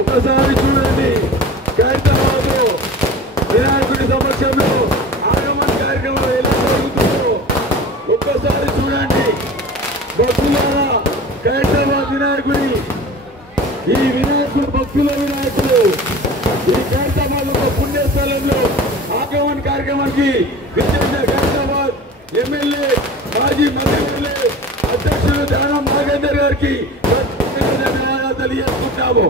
ఒక్కసారి చూడండి ఖైరతాబాద్ వినాయకుడి సమక్షంలో ఆగమన కార్యక్రమం ఎలా జరుగుతుందో ఒక్కసారి చూడండి. భక్తులారా, ఖైరతాబాద్ వినాయకుడి ఈ వినాయకుడు భక్తుల వినాయకుడు ఈ ఖైరతాబాద్ ఒక పుణ్యస్థలంలో ఆగమన కార్యక్రమానికి విచ్చేసిన ఖైరతాబాద్ ఎమ్మెల్యే మాజీ మంత్రి అధ్యక్షుడు దానం నాగేందర్ గారికి ధన్యవాదాలు తెలియజేసుకుంటాము.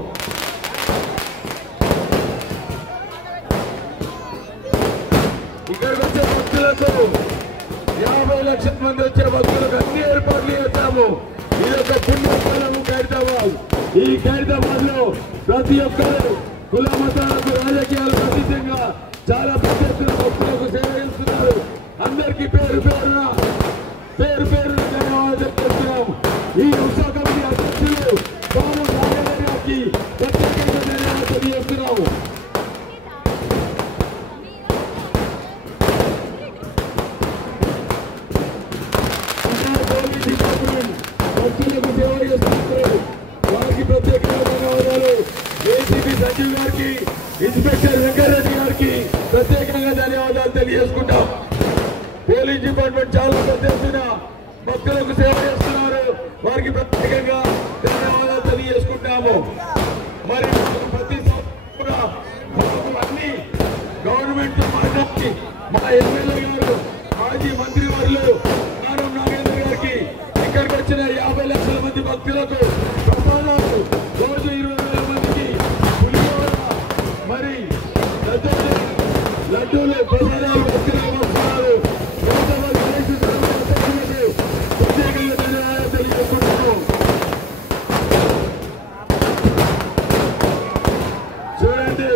ఇక్కడికి వచ్చే భక్తులకు 50 లక్షల మంది వచ్చే భక్తులకు అన్ని ఏర్పాట్లు చేస్తాము. ఇది ఒక పుణ్యస్థలము ఖైరతాబాద్. ఈ ఖైరతాబాద్ లో ప్రతి ఒక్కరు కుల మతాలకు రాజకీయాలకు అతీతంగా చాలా పెద్ద ఎత్తున భక్తులకు సేవ చేస్తున్నారు. అందరికీ పేరు పేరున ధన్యవాదాలు చేస్తున్నాం. ఈ ఉత్సవ కమిటీ అధ్యక్షులు దానం నాగేందర్ గారికి ప్రత్యేకంగా ధన్యవాదాలు తెలియజేస్తున్నాము. భక్తులకు సేవ చేస్తున్నారు. వారికి ప్రత్యేకంగా ధన్యవాదాలు. ఏసీపీ సంజీవ్ గారికి, ఇన్స్పెక్టర్ వెంకటరెడ్డి గారికి ప్రత్యేకంగా ధన్యవాదాలు తెలియజేసుకుంటాం. పోలీస్ డిపార్ట్మెంట్ చాలా పెద్ద ఎత్తున భక్తులకు సేవ చేస్తున్నారు. వారికి ప్రత్యేకంగా ధన్యవాదాలు తెలియజేసుకుంటాము. మరి ప్రతి సంవత్సరం మాకు అన్ని గవర్నమెంట్ మాట్లాడి మా ఎమ్మెల్యే గారు మాజీ మంత్రి వర్యులు దానం నాగేందర్ గారికి ఇక్కడికి వచ్చిన 50 లక్షల మంది భక్తులకు ప్రసాదాలు రోజు 20,000 మందికి పులిహోర మరి లడ్డూలు ప్రసాదాలు భక్తులకు వస్తున్నారు. ప్రత్యేకంగా ధన్యవాదాలు తెలియజేసుకుంటున్నాము. చూడండి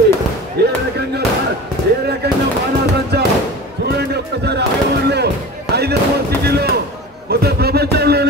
ఏ రకంగా మానవ సంచ చూడండి. ఒక్కసారి ఆగమన్లో హైదరాబాద్ సిటీలో మొత్తం ప్రపంచంలో